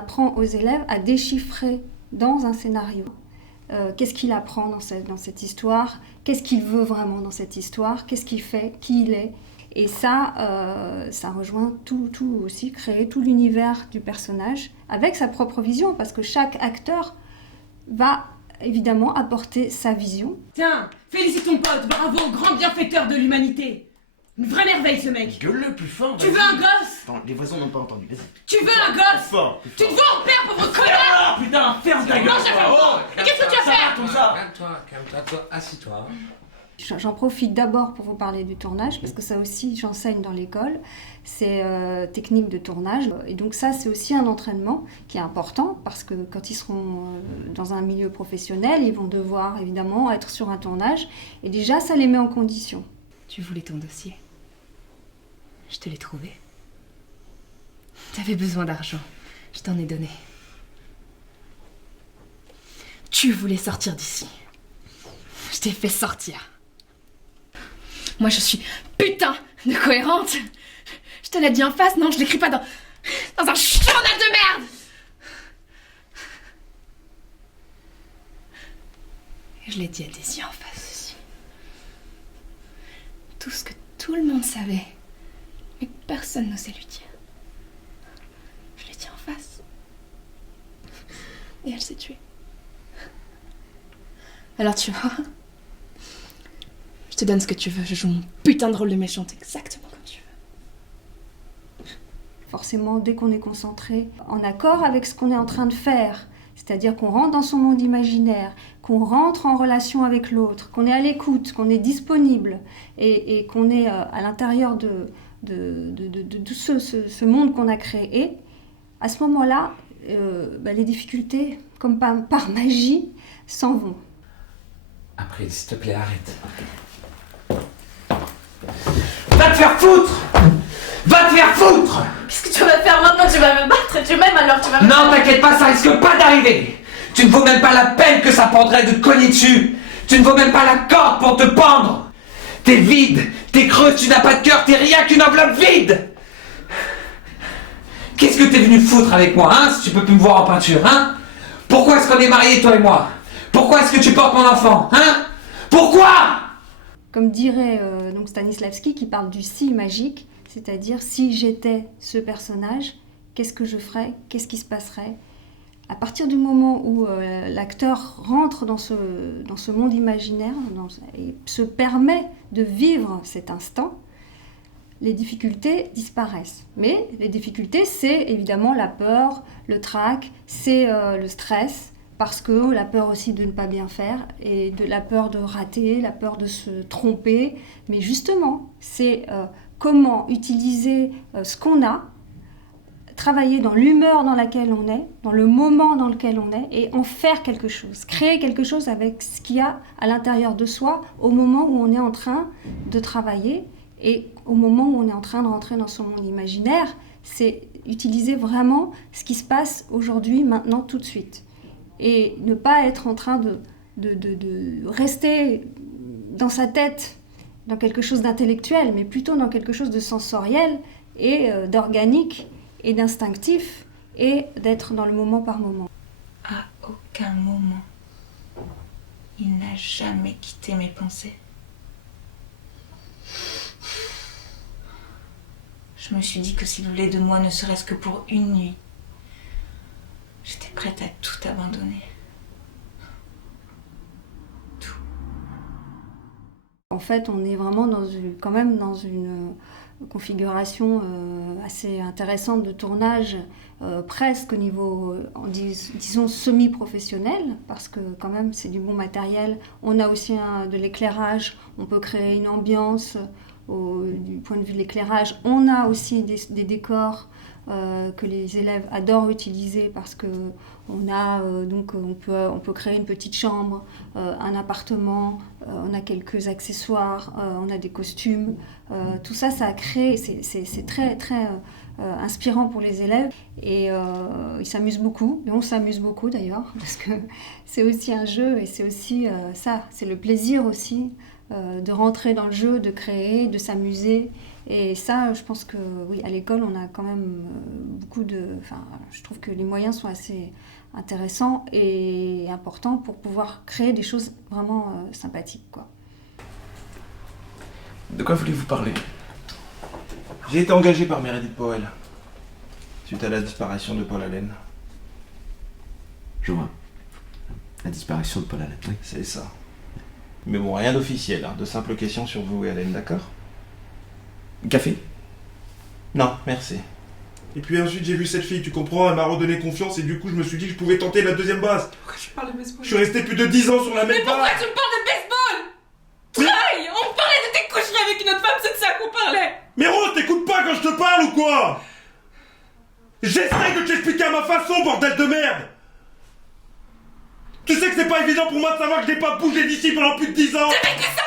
apprend aux élèves à déchiffrer dans un scénario. Qu'est-ce qu'il apprend dans cette histoire? Qu'est-ce qu'il veut vraiment dans cette histoire? Qu'est-ce qu'il fait? Qui il est? Et ça rejoint tout aussi, créer tout l'univers du personnage avec sa propre vision, parce que chaque acteur va évidemment apporter sa vision. Tiens, félicite ton pote, bravo, grand bienfaiteur de l'humanité. Une vraie merveille, ce mec. Gueule-le plus fort. Tu veux un gosse? Attends, les voisins n'ont pas entendu, vas-y. Tu veux un gosse? Plus fort. Tu te vois en père, pauvre connard! Ah putain, ferme ta gueule. Non, ça fait pas. Qu'est-ce que tu vas faire? Comme ça. Calme-toi, toi, assis-toi. J'en profite d'abord pour vous parler du tournage, parce que ça aussi, j'enseigne dans l'école. C'est technique de tournage. Et donc ça, c'est aussi un entraînement qui est important, parce que quand ils seront dans un milieu professionnel, ils vont devoir évidemment être sur un tournage. Et déjà, ça les met en condition. Tu voulais ton dossier. Je te l'ai trouvé. T'avais besoin d'argent. Je t'en ai donné. Tu voulais sortir d'ici. Je t'ai fait sortir. Moi, je suis putain de cohérente. Je te l'ai dit en face, non, je l'écris pas dans un journal de merde. Et je l'ai dit à Daisy en face aussi. Tout ce que tout le monde savait, mais que personne n'osait lui dire. Je l'ai dit en face. Et elle s'est tuée. Alors tu vois, je te donne ce que tu veux, je joue mon putain de rôle de méchante exactement comme tu veux. Forcément, dès qu'on est concentré, en accord avec ce qu'on est en train de faire, c'est-à-dire qu'on rentre dans son monde imaginaire, qu'on rentre en relation avec l'autre, qu'on est à l'écoute, qu'on est disponible et qu'on est à l'intérieur de tout ce monde qu'on a créé, à ce moment-là, les difficultés, comme par magie, s'en vont. Après, s'il te plaît, arrête. Va te faire foutre. Va te faire foutre. Qu'est-ce que tu vas faire maintenant? Tu vas me battre? Tu m'aimes alors? Tu vas me... Non, t'inquiète pas, ça risque pas d'arriver. Tu ne vaux même pas la peine que ça prendrait de te cogner dessus. Tu ne vaux même pas la corde pour te pendre. T'es vide, t'es creuse, tu n'as pas de cœur, t'es rien qu'une enveloppe vide. Qu'est-ce que t'es venu foutre avec moi, hein, si tu peux plus me voir en peinture, hein? Pourquoi est-ce qu'on est mariés, toi et moi? Pourquoi est-ce que tu portes mon enfant, hein? Pourquoi? Comme dirait donc Stanislavski, qui parle du si magique, c'est-à-dire si j'étais ce personnage, qu'est-ce que je ferais? Qu'est-ce qui se passerait? À partir du moment où l'acteur rentre dans ce monde imaginaire et se permet de vivre cet instant, les difficultés disparaissent. Mais les difficultés, c'est évidemment la peur, le trac, c'est le stress, parce que la peur aussi de ne pas bien faire, et de la peur de rater, la peur de se tromper. Mais justement, c'est comment utiliser ce qu'on a, travailler dans l'humeur dans laquelle on est, dans le moment dans lequel on est, et en faire quelque chose, créer quelque chose avec ce qu'il y a à l'intérieur de soi au moment où on est en train de travailler, et au moment où on est en train de rentrer dans son monde imaginaire. C'est utiliser vraiment ce qui se passe aujourd'hui, maintenant, tout de suite. Et ne pas être en train de rester dans sa tête, dans quelque chose d'intellectuel, mais plutôt dans quelque chose de sensoriel et d'organique et d'instinctif, et d'être dans le moment par moment. À aucun moment, il n'a jamais quitté mes pensées. Je me suis dit que s'il voulait de moi, ne serait-ce que pour une nuit, j'étais prête à tout abandonner. Tout. En fait, on est vraiment quand même dans une configuration assez intéressante de tournage, presque au niveau, disons, semi-professionnel, parce que quand même c'est du bon matériel. On a aussi de l'éclairage, on peut créer une ambiance du point de vue de l'éclairage. On a aussi des décors que les élèves adorent utiliser, parce que on peut créer une petite chambre, un appartement, on a quelques accessoires, on a des costumes. Tout ça, ça a créé, c'est très très inspirant pour les élèves, et ils s'amusent beaucoup, et on s'amuse beaucoup d'ailleurs, parce que c'est aussi un jeu, et c'est aussi ça, c'est le plaisir aussi de rentrer dans le jeu, de créer, de s'amuser Et ça, je pense que oui, à l'école, on a quand même beaucoup de... Enfin, je trouve que les moyens sont assez intéressants et importants pour pouvoir créer des choses vraiment sympathiques, quoi. De quoi voulez-vous parler? J'ai été engagé par Meredith Powell suite à la disparition de Paul Allen. Je vois. La disparition de Paul Allen. Oui. C'est ça. Mais bon, rien d'officiel, hein. De simples questions sur vous et Allen, d'accord? Café? Non, merci. Et puis ensuite j'ai vu cette fille, tu comprends, elle m'a redonné confiance et du coup je me suis dit que je pouvais tenter la deuxième base. Pourquoi tu parles de baseball? Je suis resté plus de 10 ans sur la même Mais pourquoi base. tu me parles de baseball? Traille! On parlait de tes coucheries avec une autre femme, c'est de ça qu'on parlait! Mais Rose, t'écoutes pas quand je te parle ou quoi? J'essaie de t'expliquer à ma façon, bordel de merde. Tu sais que c'est pas évident pour moi de savoir que je n'ai pas bougé d'ici pendant plus de 10 ans. Mais que ça